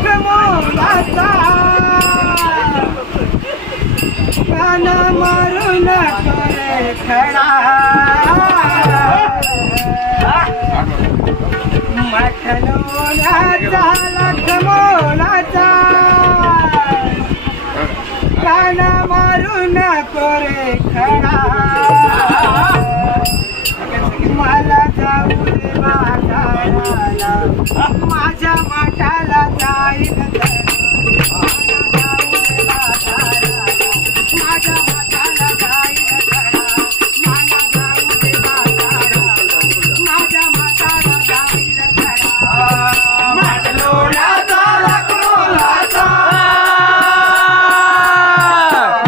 मोलाचा कान मारून करे खडा मठलोण्याचा लख मोलाचा कान मारून करे खडा मला जाऊ दे बाजाराला माझ्या मठाला जाईल माझ्या मठाला जाईल मला जाऊ दे बाजाराला माझ्या मठाला जाईल मठलोण्याचा लख मोलाचा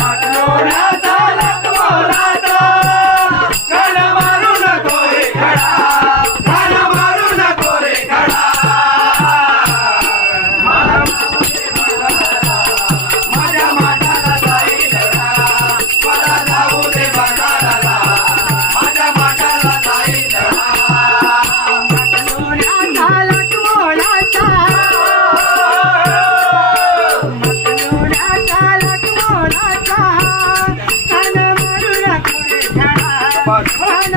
मठलोण्याचा लख मोलाचा कान मारून कोरे खडा कान मारून कोरे खडा माझ्या माठाला जाईल मला जाऊ दे बाजाराला माझ्या माठाला जाईल मठलोण्याचा लख मोलाचा मठलोण्याचा लख मोलाचा कान मारून कोरे खडा कान